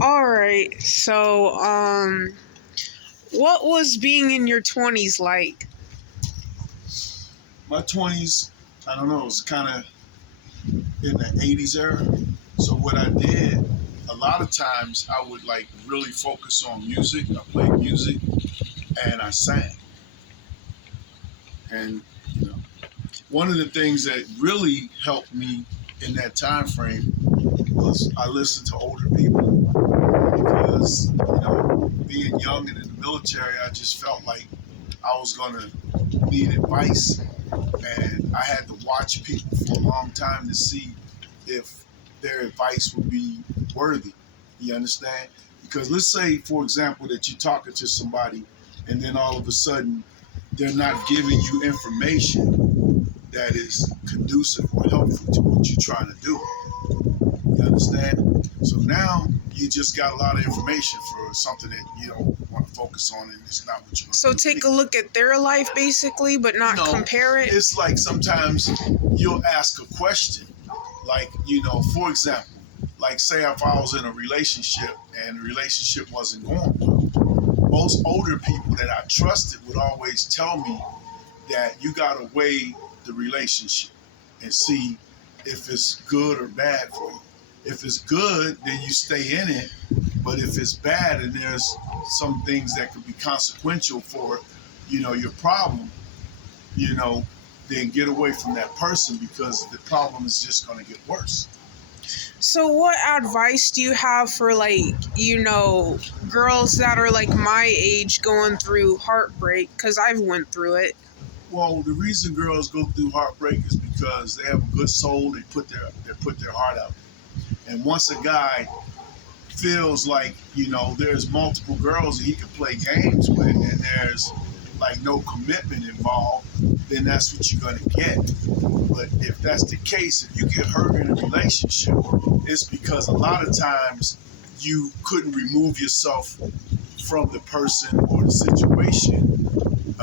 All right. So, what was being in your 20s like? My 20s, I don't know, it was kind of in the 80s era. So what I did, a lot of times I would like really focus on music. I played music and I sang. And you know, one of the things that really helped me in that time frame was I listened to older people because being young and in the military, I just felt like I was gonna need advice, and I had to watch people for a long time to see if their advice would be worthy. You understand? Because let's say, for example, that you're talking to somebody, and then all of a sudden they're not giving you information that is conducive or helpful to what you're trying to do. You understand? So now you just got a lot of information for something that you don't want to focus on, and it's not what you want So to do. take a look at their life basically, but not No, compare it. it's like sometimes you'll ask a question, like, for example, like say if I was in a relationship and the relationship wasn't going well, most older people that I trusted would always tell me that you got to weigh the relationship and see if it's good or bad for you. If it's good, then you stay in it. But if it's bad and there's some things that could be consequential for, your problem, you know, then get away from that person because the problem is just going to get worse. So what advice do you have for girls that are like my age going through heartbreak? Because I've went through it. Well, the reason girls go through heartbreak is because they have a good soul. They put their heart out, and once a guy feels like there's multiple girls that he can play games with, and there's like no commitment involved, then that's what you're gonna get. But if that's the case, if you get hurt in a relationship, it's because a lot of times you couldn't remove yourself from the person or the situation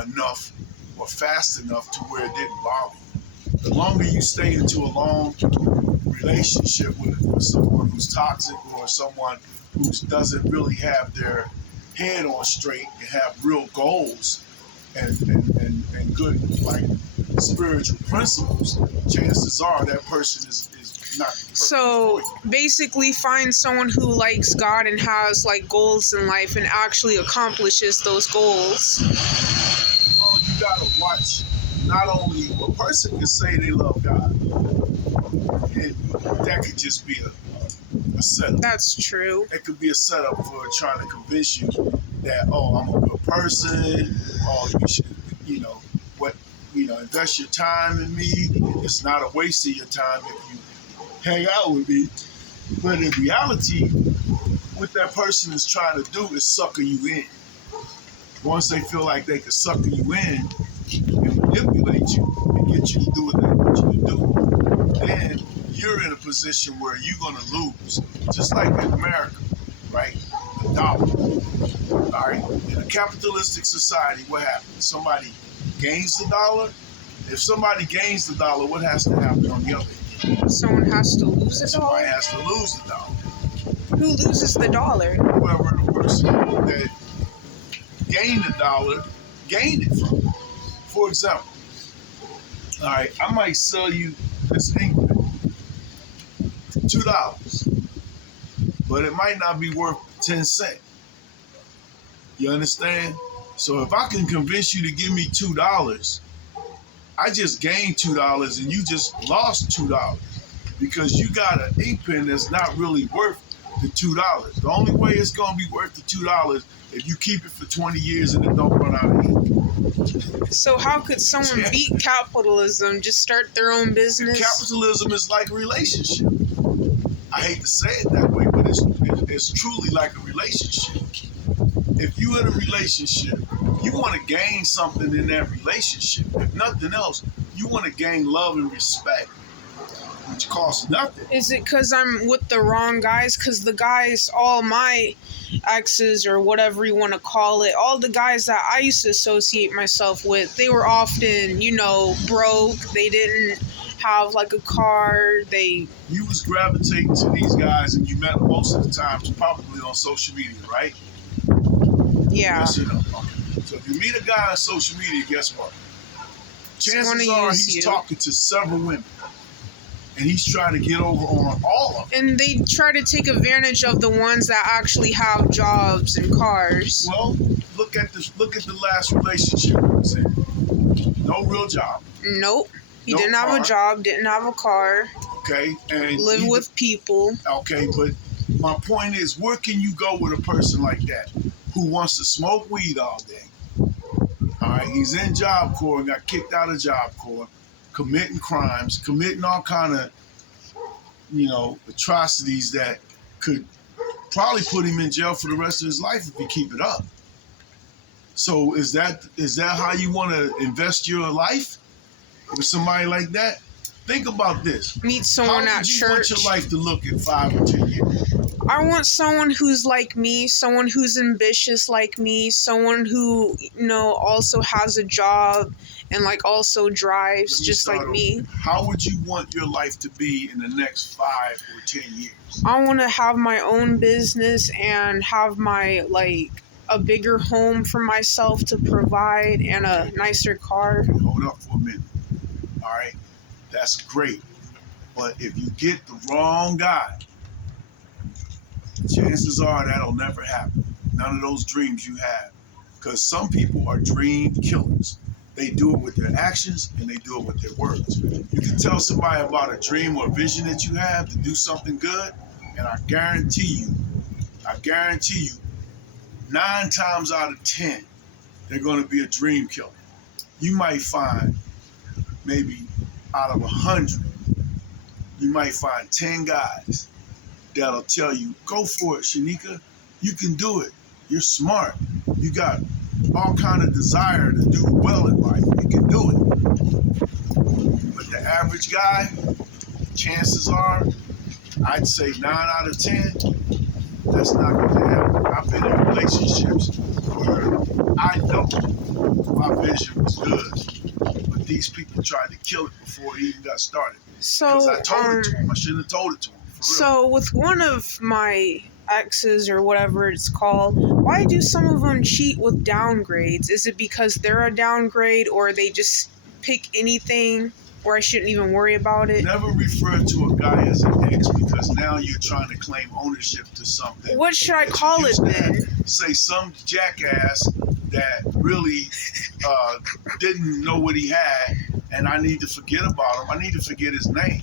enough or fast enough to where it didn't bother you. The longer you stay into a long relationship with someone who's toxic or someone who doesn't really have their head on straight and have real goals and good like spiritual principles, chances are that person is not the person So for you. basically, find someone who likes God and has like goals in life and actually accomplishes those goals. Well, you gotta watch. Not only a person can say they love God, and that could just be a setup. That's true. It could be a setup for trying to convince you that, oh, I'm a good person, or you should, you know, what, invest your time in me. It's not a waste of your time if you hang out with me. But in reality, what that person is trying to do is sucker you in. Once they feel like they can sucker you in and manipulate you and get you to do what they want you to do, then you're in a position where you're going to lose. Just like in America, right? The dollar. All right. In a capitalistic society, what happens? Somebody gains the dollar. If somebody gains the dollar, what has to happen on the other end? Someone has to lose a Somebody dollar. has to lose the dollar. Who loses the dollar? Whoever the person that gained the dollar gained it from. For example, all right, I might sell you this ink $2, but it might not be worth 10 cents. You understand? So if I can convince you to give me $2, I just gained $2 and you just lost $2 because you got an ink pen that's not really worth the $2. The only way it's gonna be worth the $2 if you keep it for 20 years and it don't run out of ink. So how could someone beat capitalism? Just start their own business? Capitalism is like a relationship. I hate to say it that way, but it's truly like a relationship. If you're in a relationship, you want to gain something in that relationship. If nothing else, you want to gain love and respect, which costs nothing. Is it because I'm with the wrong guys? Because the guys, all my exes or whatever you want to call it, all the guys that I used to associate myself with, they were often, broke. They didn't have like a car. You was gravitating to these guys, and you met them most of the times probably on social media, right? Yeah. Yes or no? Okay. So if you meet a guy on social media, guess what? Chances gonna are use he's you. talking to several women, and he's trying to get over on all of them. And they try to take advantage of the ones that actually have jobs and cars. Well, look at the last relationship I was in. No real job. Nope. He No didn't have car. a job, didn't have a car, Okay, and live with people. Okay, but my point is, where can you go with a person like that who wants to smoke weed all day? All right, he's in Job Corps and got kicked out of Job Corps, committing crimes, committing all kind of, atrocities that could probably put him in jail for the rest of his life if he keep it up. So is that how you want to invest your life with somebody like that? Think about this. Meet someone How at would you church. want your life to look in 5 or 10 years? I want someone who's like me, someone who's ambitious like me, someone who, also has a job and like also drives just like me. How would you want your life to be in the next 5 or 10 years? I want to have my own business and have my a bigger home for myself to provide and a nicer car. Hold up for a minute. All right, that's great. But if you get the wrong guy, chances are that'll never happen. None of those dreams you have. Because some people are dream killers. They do it with their actions and they do it with their words. You can tell somebody about a dream or vision that you have to do something good, and I guarantee you, 9 times out of 10, they're going to be a dream killer. You might find maybe out of 100, you might find 10 guys that'll tell you, go for it, Shanika. You can do it. You're smart. You got all kind of desire to do well in life. You can do it. But the average guy, chances are, I'd say 9 out of 10, that's not going to happen. I've been in relationships where I know my vision was good, but these people tried to kill it before it even got started. So, Because I told it to him. I shouldn't have told it to him. For real. So with one of my exes or whatever it's called, why do some of them cheat with downgrades? Is it because they're a downgrade, or they just pick anything where I shouldn't even worry about it? Never refer to a guy as an ex, because now you're trying to claim ownership to something. What should I call it then? Say some jackass that really didn't know what he had, and I need to forget about him. I need to forget his name.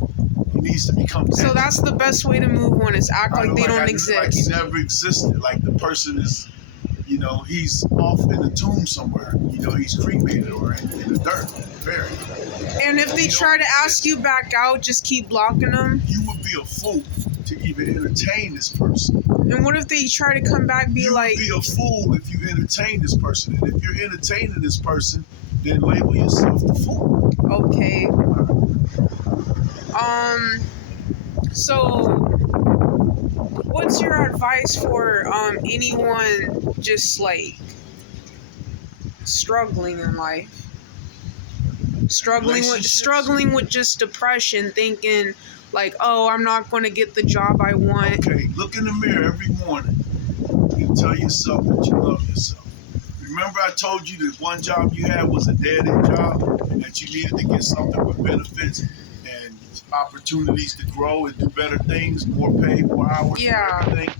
He needs to become dead. So that's the best way to move on, is act like they don't exist. Like he never existed. Like the person is, he's off in the tomb somewhere. He's cremated or in the dirt, buried. And if they try to ask you back out, just keep blocking them. You would be a fool to even entertain this person. And what if they try to come back and be You like... would be a fool if you entertain this person. And if you're entertaining this person, then label yourself the fool. Okay. So what's your advice for anyone just like struggling in life? Struggling with just depression, thinking like, oh, I'm not going to get the job I want. Okay, look in the mirror every morning and tell yourself that you love yourself. Remember I told you that one job you had was a dead-end job and that you needed to get something with benefits and opportunities to grow and do better things, more pay, more hours, Yeah. everything.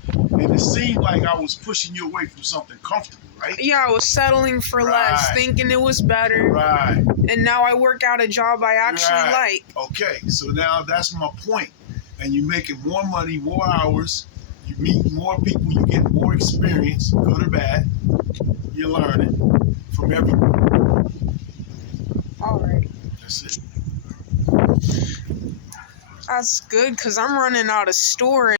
And it seemed like I was pushing you away from something comfortable, right? Yeah, I was settling for less, Right. thinking it was better. Right. And now I work out a job I actually Right. like. Okay, so now that's my point. And you're making more money, more hours. You meet more people. You get more experience, good or bad. You're learning from everyone. All right. That's it. That's good, because I'm running out of storage.